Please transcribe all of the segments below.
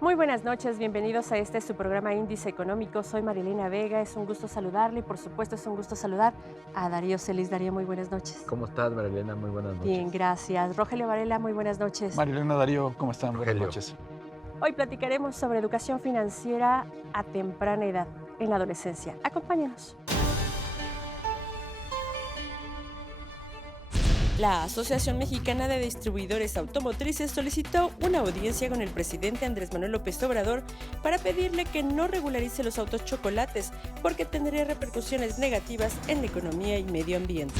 Muy buenas noches, bienvenidos a su programa Índice Económico. Soy Marilena Vega, es un gusto saludarle y por supuesto es un gusto saludar a Darío Celis. Darío, muy buenas noches. ¿Cómo estás, Marilena? Muy buenas Bien, noches. gracias. Rogelio Varela, muy buenas noches. Marilena, Darío, ¿cómo están? Buenas Rogelio. noches. Hoy platicaremos sobre educación financiera a temprana edad, en la adolescencia. Acompáñenos. La Asociación Mexicana de Distribuidores Automotrices solicitó una audiencia con el presidente Andrés Manuel López Obrador para pedirle que no regularice los autos chocolates porque tendría repercusiones negativas en la economía y medio ambiente.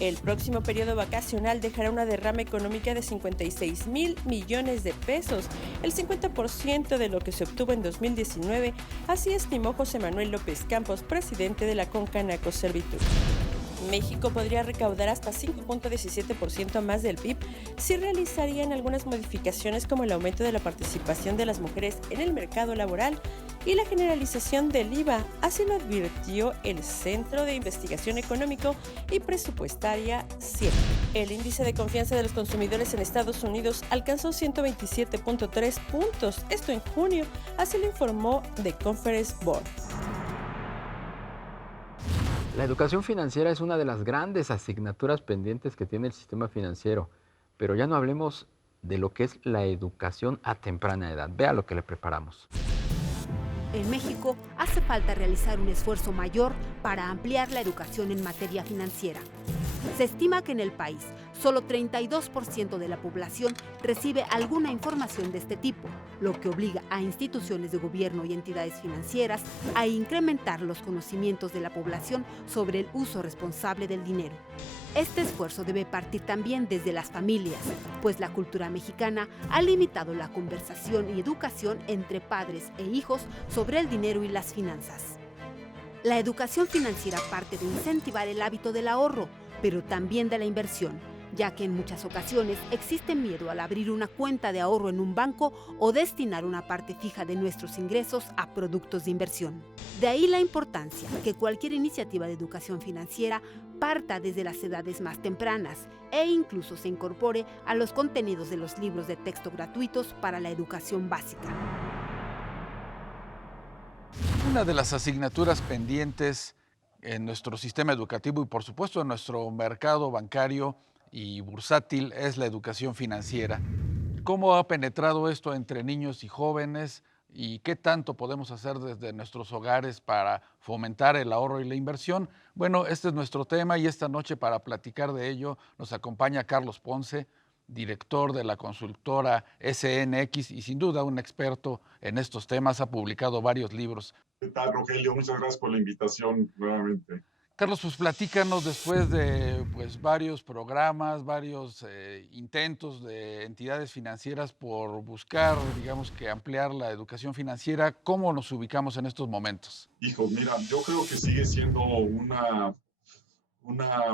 El próximo periodo vacacional dejará una derrama económica de 56,000 millones de pesos, el 50% de lo que se obtuvo en 2019, así estimó José Manuel López Campos, presidente de la Concanaco Servitur. México podría recaudar hasta 5,17% más del PIB si realizarían algunas modificaciones como el aumento de la participación de las mujeres en el mercado laboral y la generalización del IVA, así lo advirtió el Centro de Investigación Económico y Presupuestaria CIEP. El índice de confianza de los consumidores en Estados Unidos alcanzó 127,3 puntos, esto en junio, así lo informó The Conference Board. La educación financiera es una de las grandes asignaturas pendientes que tiene el sistema financiero, pero ya no hablemos de lo que es la educación a temprana edad. Vea lo que le preparamos. En México hace falta realizar un esfuerzo mayor para ampliar la educación en materia financiera. Se estima que en el país solo 32% de la población recibe alguna información de este tipo, lo que obliga a instituciones de gobierno y entidades financieras a incrementar los conocimientos de la población sobre el uso responsable del dinero. Este esfuerzo debe partir también desde las familias, pues la cultura mexicana ha limitado la conversación y educación entre padres e hijos sobre el dinero y las finanzas. La educación financiera parte de incentivar el hábito del ahorro, pero también de la inversión, ya que en muchas ocasiones existe miedo al abrir una cuenta de ahorro en un banco o destinar una parte fija de nuestros ingresos a productos de inversión. De ahí la importancia que cualquier iniciativa de educación financiera parta desde las edades más tempranas e incluso se incorpore a los contenidos de los libros de texto gratuitos para la educación básica. Una de las asignaturas pendientes en nuestro sistema educativo y por supuesto en nuestro mercado bancario y bursátil es la educación financiera. ¿Cómo ha penetrado esto entre niños y jóvenes y qué tanto podemos hacer desde nuestros hogares para fomentar el ahorro y la inversión? Bueno, este es nuestro tema y esta noche para platicar de ello nos acompaña Carlos Ponce, director de la consultora SNX y sin duda un experto en estos temas, ha publicado varios libros. ¿Qué tal, Rogelio? Muchas gracias por la invitación nuevamente. Carlos, pues platícanos después de varios programas, varios intentos de entidades financieras por buscar, digamos que ampliar la educación financiera, ¿cómo nos ubicamos en estos momentos? Hijo, mira, yo creo que sigue siendo una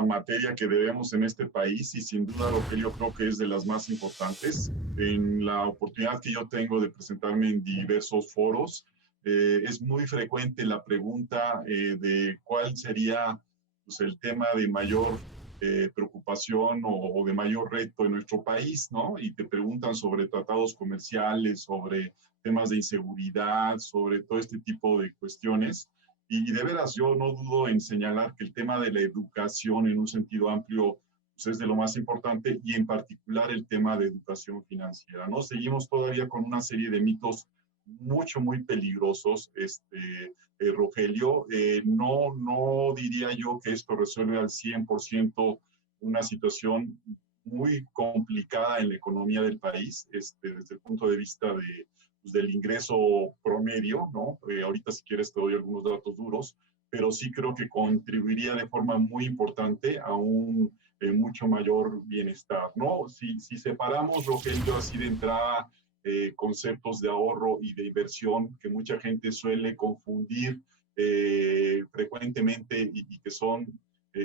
materia que debemos en este país y sin duda, Rogelio, creo que es de las más importantes. En la oportunidad que yo tengo de presentarme en diversos foros, es muy frecuente la pregunta de cuál sería pues, el tema de mayor preocupación o de mayor reto en nuestro país, ¿no? Y te preguntan sobre tratados comerciales, sobre temas de inseguridad, sobre todo este tipo de cuestiones. Y de veras, yo no dudo en señalar que el tema de la educación en un sentido amplio pues es de lo más importante y en particular el tema de educación financiera, ¿no? Seguimos todavía con una serie de mitos muy peligrosos, Rogelio. No diría yo que esto resuelve al 100% una situación muy complicada en la economía del país, desde el punto de vista de, pues, del ingreso promedio, ¿no? Ahorita si quieres te doy algunos datos duros, pero sí creo que contribuiría de forma muy importante a un mucho mayor bienestar, ¿no? Si separamos, Rogelio, así de entrada, conceptos de ahorro y de inversión que mucha gente suele confundir frecuentemente y que son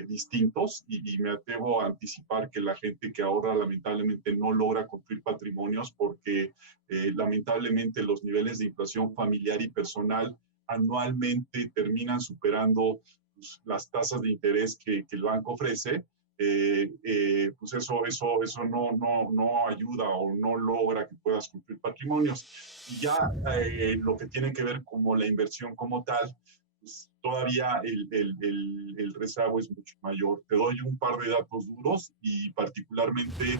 distintos y me atrevo a anticipar que la gente que ahorra lamentablemente no logra construir patrimonios porque lamentablemente los niveles de inflación familiar y personal anualmente terminan superando pues, las tasas de interés que el banco ofrece. pues eso no ayuda o no logra que puedas cumplir patrimonios. Y ya lo que tiene que ver como la inversión como tal, pues todavía el rezago es mucho mayor. Te doy un par de datos duros y particularmente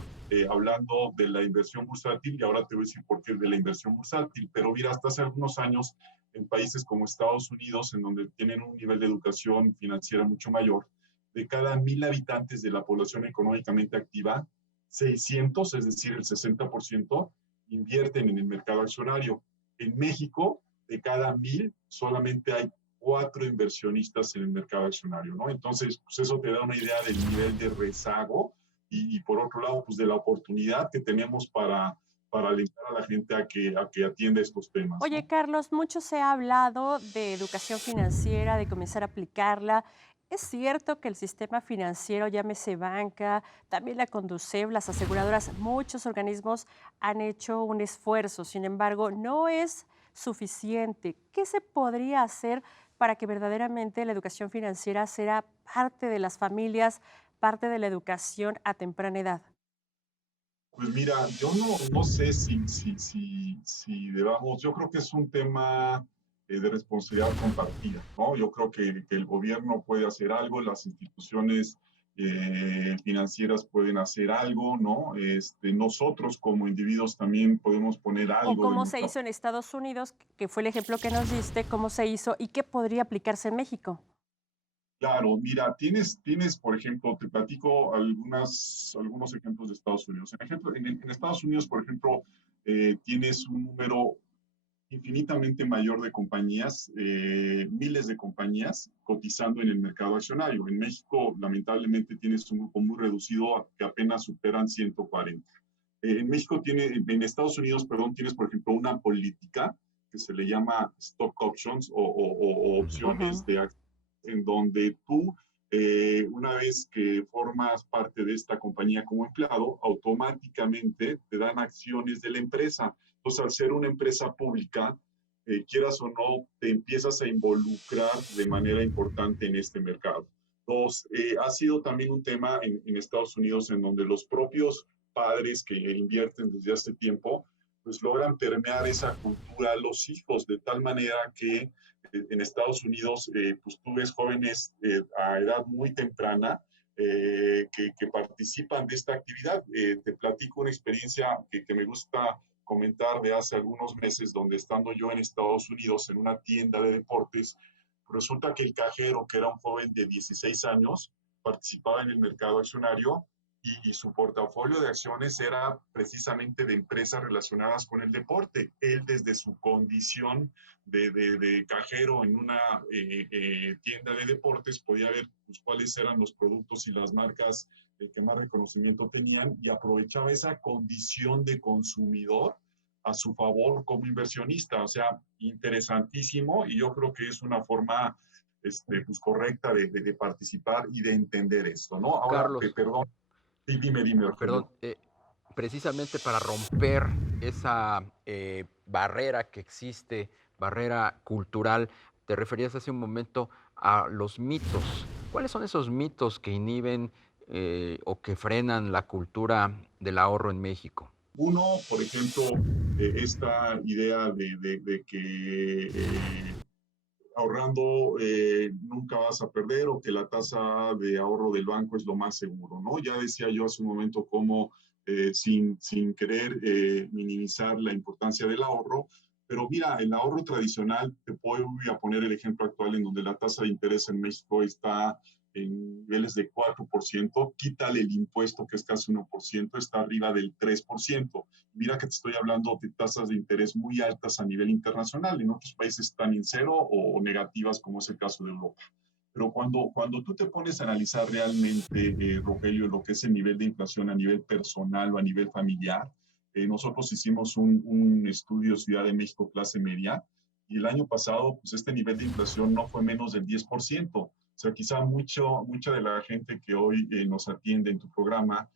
hablando de la inversión bursátil, y ahora te voy a decir por qué de la inversión bursátil, pero mira, hasta hace algunos años en países como Estados Unidos, en donde tienen un nivel de educación financiera mucho mayor, de cada 1,000 habitantes de la población económicamente activa, 600, es decir, el 60%, invierten en el mercado accionario. En México, de cada 1,000, solamente hay 4 inversionistas en el mercado accionario, ¿no? Entonces, pues eso te da una idea del nivel de rezago y por otro lado, pues de la oportunidad que tenemos para alentar a la gente a que atienda estos temas, Oye, ¿no? Carlos, mucho se ha hablado de educación financiera, de comenzar a aplicarla. ¿Es cierto que el sistema financiero, llámese banca, también la Conducef, las aseguradoras, muchos organismos han hecho un esfuerzo? Sin embargo, no es suficiente. ¿Qué se podría hacer para que verdaderamente la educación financiera sea parte de las familias, parte de la educación a temprana edad? Pues mira, yo no sé si debamos, yo creo que es un tema de responsabilidad compartida, ¿no? Yo creo que el gobierno puede hacer algo, las instituciones financieras pueden hacer algo, ¿no? Nosotros como individuos también podemos poner O algo de cómo se nuestra. hizo en Estados Unidos, que fue el ejemplo que nos diste, cómo se hizo y qué podría aplicarse en México. Claro, mira, por ejemplo, te platico algunos ejemplos de Estados Unidos. En Estados Unidos, por ejemplo, tienes un número infinitamente mayor de compañías, miles de compañías cotizando en el mercado accionario. En México, lamentablemente, tienes un grupo muy reducido que apenas superan 140. En Estados Unidos, perdón, tienes, por ejemplo, una política que se le llama stock options o Ujú. opciones de acciones, en donde tú, una vez que formas parte de esta compañía como empleado, automáticamente te dan acciones de la empresa. Entonces, al ser una empresa pública, quieras o no, te empiezas a involucrar de manera importante en este mercado. Dos, ha sido también un tema en Estados Unidos en donde los propios padres que invierten desde hace tiempo, pues logran permear esa cultura a los hijos de tal manera que en Estados Unidos, pues tú ves jóvenes a edad muy temprana que participan de esta actividad. Te platico una experiencia que me gusta comentar de hace algunos meses, donde estando yo en Estados Unidos en una tienda de deportes, resulta que el cajero, que era un joven de 16 años, participaba en el mercado accionario y su portafolio de acciones era precisamente de empresas relacionadas con el deporte. Él desde su condición de cajero en una tienda de deportes podía ver pues, cuáles eran los productos y las marcas que más reconocimiento tenían y aprovechaba esa condición de consumidor a su favor como inversionista. O sea, interesantísimo y yo creo que es una forma pues, correcta de participar y de entender esto, ¿no? Ahora, Carlos, perdón, sí, dime, perdón, Rogelio. precisamente para romper esa barrera que existe, barrera cultural, te referías hace un momento a los mitos. ¿Cuáles son esos mitos que inhiben o que frenan la cultura del ahorro en México? Uno, por ejemplo, esta idea de que ahorrando nunca vas a perder o que la tasa de ahorro del banco es lo más seguro, ¿no? Ya decía yo hace un momento cómo sin querer minimizar la importancia del ahorro, pero mira, el ahorro tradicional, te voy a poner el ejemplo actual en donde la tasa de interés en México está en niveles de 4%, quítale el impuesto que es casi 1%, está arriba del 3%. Mira que te estoy hablando de tasas de interés muy altas a nivel internacional. En otros países están en cero o negativas, como es el caso de Europa. Pero cuando tú te pones a analizar realmente, Rogelio, lo que es el nivel de inflación a nivel personal o a nivel familiar, nosotros hicimos un estudio Ciudad de México clase media y el año pasado, pues este nivel de inflación no fue menos del 10%. O sea, quizá mucha de la gente que hoy nos atiende en tu programa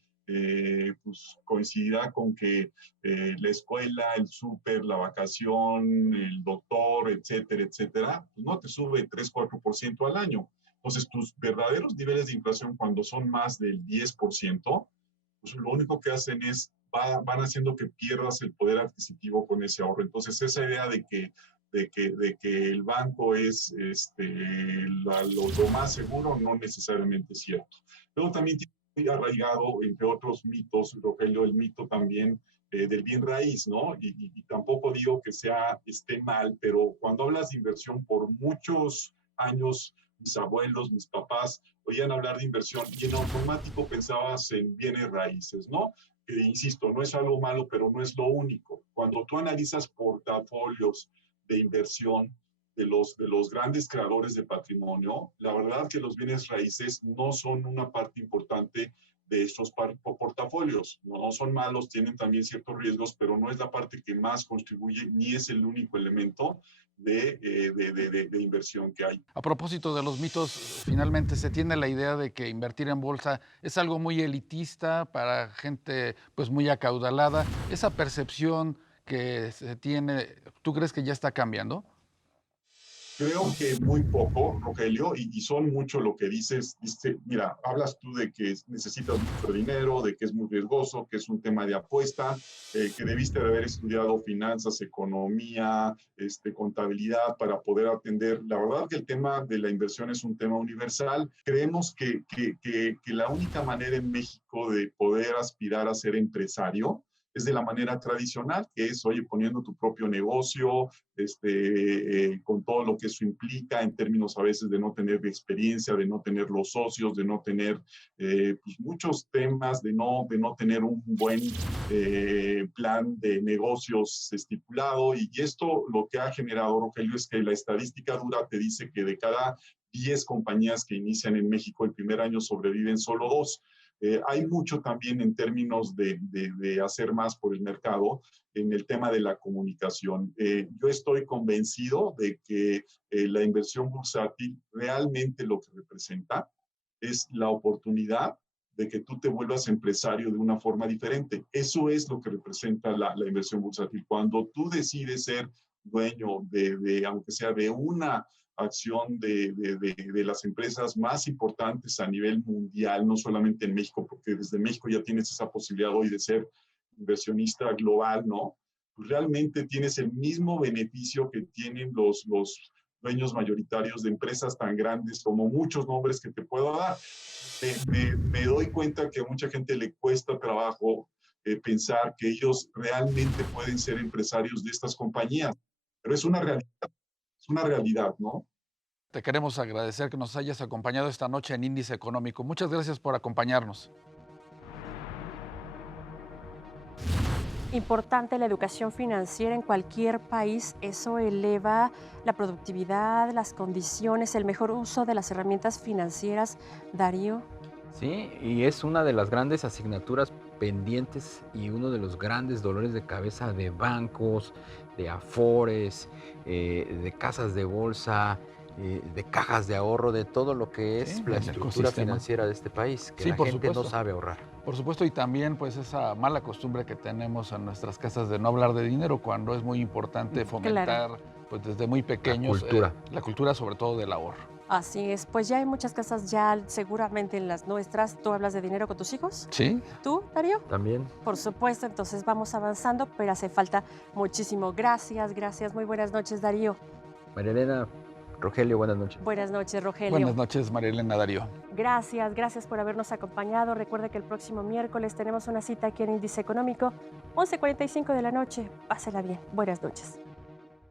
pues coincidirá con que la escuela, el súper, la vacación, el doctor, etcétera, etcétera, pues no te sube 3-4% al año. Entonces, tus verdaderos niveles de inflación cuando son más del 10%, pues lo único que hacen es, van haciendo que pierdas el poder adquisitivo con ese ahorro. Entonces, esa idea de que el banco es lo más seguro no necesariamente es cierto. Luego también tiene muy arraigado, entre otros mitos, Rogelio, el mito también del bien raíz, ¿no? Y tampoco digo que esté mal, pero cuando hablas de inversión por muchos años, mis abuelos, mis papás, oían hablar de inversión y en automático pensabas en bienes raíces, ¿no? Insisto, no es algo malo, pero no es lo único. Cuando tú analizas portafolios de inversión de los grandes creadores de patrimonio, la verdad que los bienes raíces no son una parte importante de estos portafolios. No son malos, tienen también ciertos riesgos, pero no es la parte que más contribuye ni es el único elemento de inversión que hay. A propósito de los mitos, finalmente se tiene la idea de que invertir en bolsa es algo muy elitista para gente pues muy acaudalada. Esa percepción que se tiene, ¿tú crees que ya está cambiando? Creo que muy poco, Rogelio, y son mucho lo que dices. Mira, hablas tú de que necesitas mucho dinero, de que es muy riesgoso, que es un tema de apuesta, que debiste de haber estudiado finanzas, economía, contabilidad para poder atender. La verdad que el tema de la inversión es un tema universal. Creemos que la única manera en México de poder aspirar a ser empresario es de la manera tradicional, que es, oye, poniendo tu propio negocio, con todo lo que eso implica en términos a veces de no tener experiencia, de no tener los socios, de no tener pues muchos temas, de no tener un buen plan de negocios estipulado. Y esto lo que ha generado, Rogelio, es que la estadística dura te dice que de cada 10 compañías que inician en México el primer año sobreviven solo 2. Hay mucho también en términos de hacer más por el mercado en el tema de la comunicación. Yo estoy convencido de que la inversión bursátil realmente lo que representa es la oportunidad de que tú te vuelvas empresario de una forma diferente. Eso es lo que representa la inversión bursátil. Cuando tú decides ser dueño aunque sea de una acción de las empresas más importantes a nivel mundial, no solamente en México, porque desde México ya tienes esa posibilidad hoy de ser inversionista global, ¿no? Pues realmente tienes el mismo beneficio que tienen los dueños mayoritarios de empresas tan grandes como muchos nombres que te puedo dar. Me doy cuenta que a mucha gente le cuesta trabajo pensar que ellos realmente pueden ser empresarios de estas compañías, pero es una realidad, ¿no? Te queremos agradecer que nos hayas acompañado esta noche en Índice Económico. Muchas gracias por acompañarnos. Importante la educación financiera en cualquier país. Eso eleva la productividad, las condiciones, el mejor uso de las herramientas financieras. Darío. Sí, y es una de las grandes asignaturas pendientes y uno de los grandes dolores de cabeza de bancos, de afores, de casas de bolsa, de cajas de ahorro, de todo lo que es la estructura financiera de este país, que la gente no sabe ahorrar. Por supuesto, y también pues esa mala costumbre que tenemos en nuestras casas de no hablar de dinero, cuando es muy importante fomentar pues desde muy pequeños la cultura sobre todo del ahorro. Así es, pues ya hay muchas casas ya seguramente en las nuestras. ¿Tú hablas de dinero con tus hijos? Sí. ¿Tú, Darío? También. Por supuesto, entonces vamos avanzando, pero hace falta muchísimo. Gracias, muy buenas noches, Darío. María Elena, Rogelio, buenas noches. Buenas noches, Rogelio. Buenas noches, María Elena, Darío. Gracias por habernos acompañado. Recuerde que el próximo miércoles tenemos una cita aquí en Índice Económico, 11:45 de la noche. Pásela bien. Buenas noches.